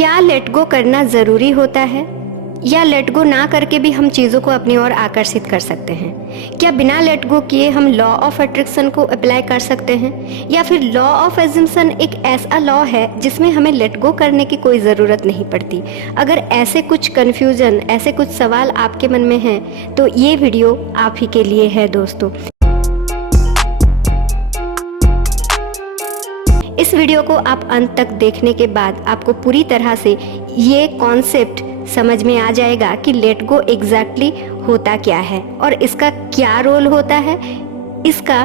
क्या let go करना ज़रूरी होता है, या लेट गो ना करके भी हम चीज़ों को अपनी ओर आकर्षित कर सकते हैं? क्या बिना लेट गो किए हम लॉ ऑफ अट्रैक्शन को अप्लाई कर सकते हैं, या फिर लॉ ऑफ एजम्पशन एक ऐसा लॉ है जिसमें हमें लेट गो करने की कोई ज़रूरत नहीं पड़ती? अगर ऐसे कुछ कन्फ्यूज़न, ऐसे कुछ सवाल आपके मन में हैं तो ये वीडियो आप ही के लिए है दोस्तों। इस वीडियो को आप अंत तक देखने के बाद आपको पूरी तरह से ये कॉन्सेप्ट समझ में आ जाएगा कि लेट गो एग्जैक्टली होता क्या है और इसका क्या रोल होता है, इसका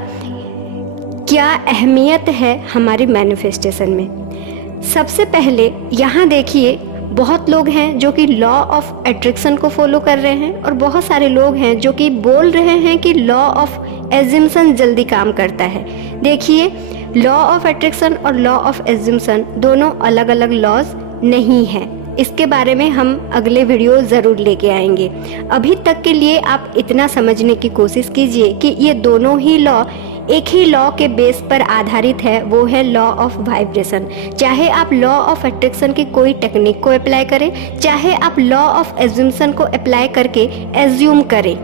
क्या अहमियत है हमारे मैनिफेस्टेशन में। सबसे पहले यहाँ देखिए, बहुत लोग हैं जो कि लॉ ऑफ अट्रैक्शन को फॉलो कर रहे हैं और बहुत सारे लोग हैं जो कि बोल रहे हैं कि लॉ ऑफ एजम्पशन जल्दी काम करता है। देखिए, लॉ ऑफ अट्रैक्शन और लॉ ऑफ एजम्पशन दोनों अलग अलग लॉज नहीं हैं। इसके बारे में हम अगले वीडियो ज़रूर लेके आएंगे। अभी तक के लिए आप इतना समझने की कोशिश कीजिए कि ये दोनों ही लॉ एक ही लॉ के बेस पर आधारित है, वो है लॉ ऑफ वाइब्रेशन। चाहे आप लॉ ऑफ अट्रैक्शन की कोई टेक्निक को अप्लाई करें, चाहे आप लॉ ऑफ एज्यूम्शन को अप्लाई करके एज्यूम करें,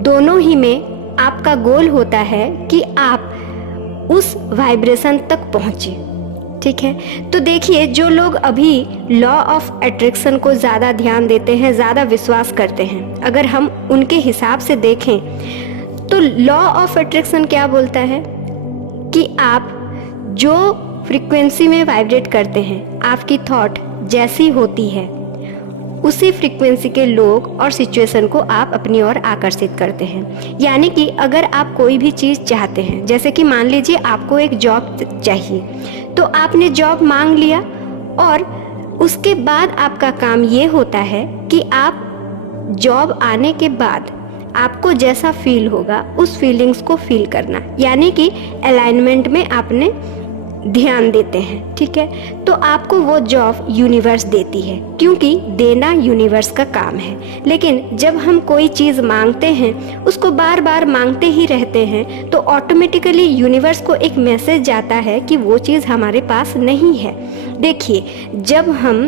दोनों ही में आपका गोल होता है कि आप उस वाइब्रेशन तक पहुँचे। ठीक है, तो देखिए, जो लोग अभी लॉ ऑफ अट्रैक्शन को ज़्यादा ध्यान देते हैं, ज़्यादा विश्वास करते हैं, अगर हम उनके हिसाब से देखें तो लॉ ऑफ अट्रैक्शन क्या बोलता है कि आप जो फ्रीक्वेंसी में वाइब्रेट करते हैं, आपकी थॉट जैसी होती है उसी फ्रीक्वेंसी के लोग और सिचुएशन को आप अपनी ओर आकर्षित करते हैं। यानी कि अगर आप कोई भी चीज़ चाहते हैं, जैसे कि मान लीजिए आपको एक जॉब चाहिए, तो आपने जॉब मांग लिया और उसके बाद आपका काम ये होता है कि आप जॉब आने के बाद आपको जैसा फील होगा उस फीलिंग्स को फील करना, यानी कि अलाइनमेंट में आपने ध्यान देते हैं। ठीक है, तो आपको वो जॉब यूनिवर्स देती है, क्योंकि देना यूनिवर्स का काम है। लेकिन जब हम कोई चीज़ मांगते हैं, उसको बार बार मांगते ही रहते हैं, तो ऑटोमेटिकली यूनिवर्स को एक मैसेज जाता है कि वो चीज़ हमारे पास नहीं है। देखिए, जब हम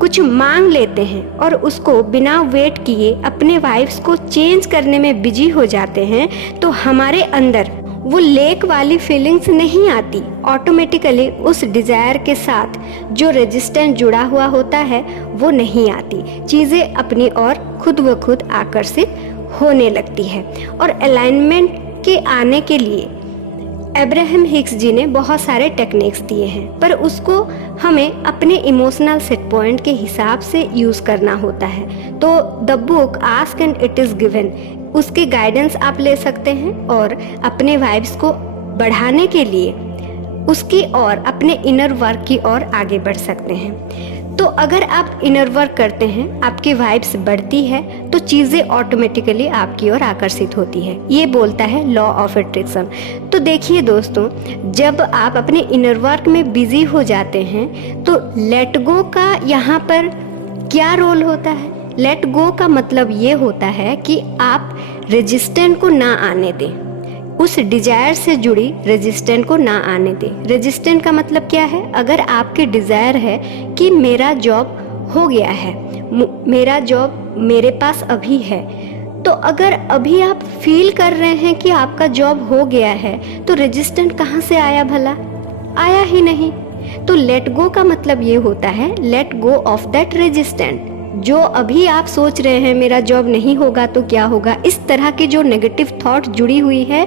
कुछ मांग लेते हैं और उसको बिना वेट किए अपने वाइब्स को चेंज करने में बिजी हो जाते हैं, तो हमारे अंदर वो लेक वाली फीलिंग्स नहीं आती। ऑटोमेटिकली उस डिज़ायर के साथ जो रेजिस्टेंस जुड़ा हुआ होता है वो नहीं आती। चीज़ें अपनी ओर खुद ब खुद आकर्षित होने लगती है। और अलाइनमेंट के आने के लिए अब्राहम हिक्स जी ने बहुत सारे टेक्निक्स दिए हैं, पर उसको हमें अपने इमोशनल सेट पॉइंट के हिसाब से यूज़ करना होता है। तो the book ask and it is given, उसके गाइडेंस आप ले सकते हैं और अपने वाइब्स को बढ़ाने के लिए उसकी और अपने इनर वर्क की ओर आगे बढ़ सकते हैं। तो अगर आप इनर वर्क करते हैं, आपकी वाइब्स बढ़ती है, तो चीज़ें ऑटोमेटिकली आपकी ओर आकर्षित होती है। ये बोलता है लॉ ऑफ अट्रैक्शन। तो देखिए दोस्तों, जब आप अपने इनर वर्क में बिजी हो जाते हैं तो लेट गो का यहाँ पर क्या रोल होता है? लेट गो का मतलब ये होता है कि आप रेजिस्टेंट को ना आने दें, उस डिजायर से जुड़ी रेजिस्टेंट को ना आने दें। रेजिस्टेंट का मतलब क्या है? अगर आपके डिजायर है कि मेरा जॉब हो गया है, मेरा जॉब मेरे पास अभी है, तो अगर अभी आप फील कर रहे हैं कि आपका जॉब हो गया है, तो रेजिस्टेंट कहाँ से आया भला? आया ही नहीं। तो लेट गो का मतलब ये होता है, let go of that resistant. जो अभी आप सोच रहे हैं मेरा जॉब नहीं होगा तो क्या होगा, इस तरह की जो नेगेटिव थॉट जुड़ी हुई है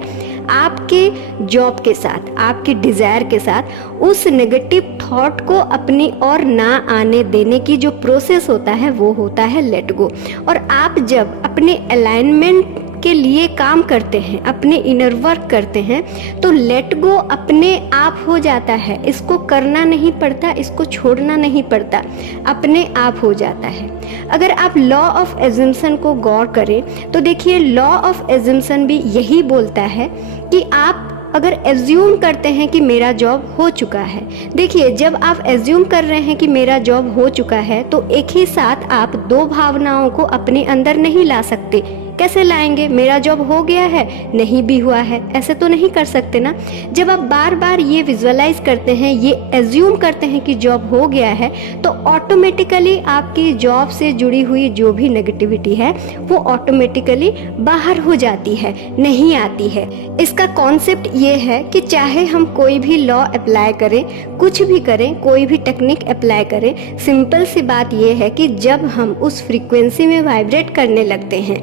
आपके जॉब के साथ, आपके डिज़ायर के साथ, उस नेगेटिव थॉट को अपनी ओर ना आने देने की जो प्रोसेस होता है वो होता है लेट गो। और आप जब अपने अलाइनमेंट के लिए काम करते हैं, अपने इनर वर्क करते हैं, तो लेट गो अपने आप हो जाता है। इसको करना नहीं पड़ता, इसको छोड़ना नहीं पड़ता, अपने आप हो जाता है। अगर आप लॉ ऑफ एजम्पशन को गौर करें तो देखिए, लॉ ऑफ एजम्पशन भी यही बोलता है कि आप अगर एज्यूम करते हैं कि मेरा जॉब हो चुका है, देखिए, जब आप एज्यूम कर रहे हैं कि मेरा जॉब हो चुका है, तो एक ही साथ आप दो भावनाओं को अपने अंदर नहीं ला सकते। कैसे लाएंगे, मेरा जॉब हो गया है, नहीं भी हुआ है, ऐसे तो नहीं कर सकते ना। जब आप बार बार ये विजुअलाइज करते हैं, ये एज्यूम करते हैं कि जॉब हो गया है, तो ऑटोमेटिकली आपकी जॉब से जुड़ी हुई जो भी नेगेटिविटी है वो ऑटोमेटिकली बाहर हो जाती है, नहीं आती है। इसका कॉन्सेप्ट ये है कि चाहे हम कोई भी लॉ अप्लाई करें, कुछ भी करें, कोई भी टेक्निक अप्लाई करें, सिंपल सी बात ये है कि जब हम उस फ्रीक्वेंसी में वाइब्रेट करने लगते हैं,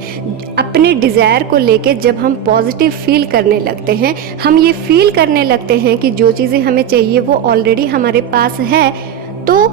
अपने डिज़ायर को लेके जब हम पॉजिटिव फील करने लगते हैं, हम ये फील करने लगते हैं कि जो चीज़ें हमें चाहिए वो ऑलरेडी हमारे पास है, तो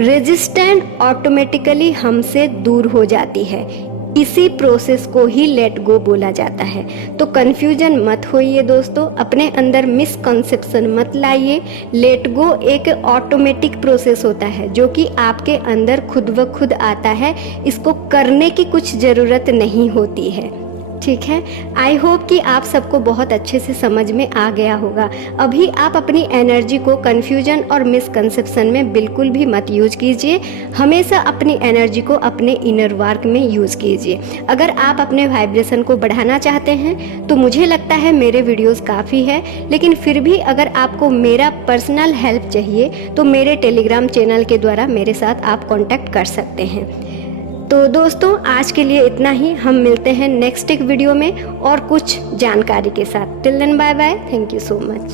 रेजिस्टेंट ऑटोमेटिकली हमसे दूर हो जाती है। इसी प्रोसेस को ही लेट गो बोला जाता है। तो कन्फ्यूजन मत होइए दोस्तों, अपने अंदर मिसकंसेप्शन मत लाइए। लेट गो एक ऑटोमेटिक प्रोसेस होता है जो कि आपके अंदर खुद ब खुद आता है, इसको करने की कुछ ज़रूरत नहीं होती है। ठीक है, आई होप कि आप सबको बहुत अच्छे से समझ में आ गया होगा। अभी आप अपनी एनर्जी को कन्फ्यूजन और मिसकंसेप्शन में बिल्कुल भी मत यूज कीजिए। हमेशा अपनी एनर्जी को अपने इनर वर्क में यूज़ कीजिए। अगर आप अपने वाइब्रेशन को बढ़ाना चाहते हैं तो मुझे लगता है मेरे वीडियोस काफ़ी है, लेकिन फिर भी अगर आपको मेरा पर्सनल हेल्प चाहिए तो मेरे टेलीग्राम चैनल के द्वारा मेरे साथ आप कॉन्टैक्ट कर सकते हैं। तो दोस्तों आज के लिए इतना ही, हम मिलते हैं नेक्स्ट एक वीडियो में और कुछ जानकारी के साथ। Till then bye bye, thank you so much.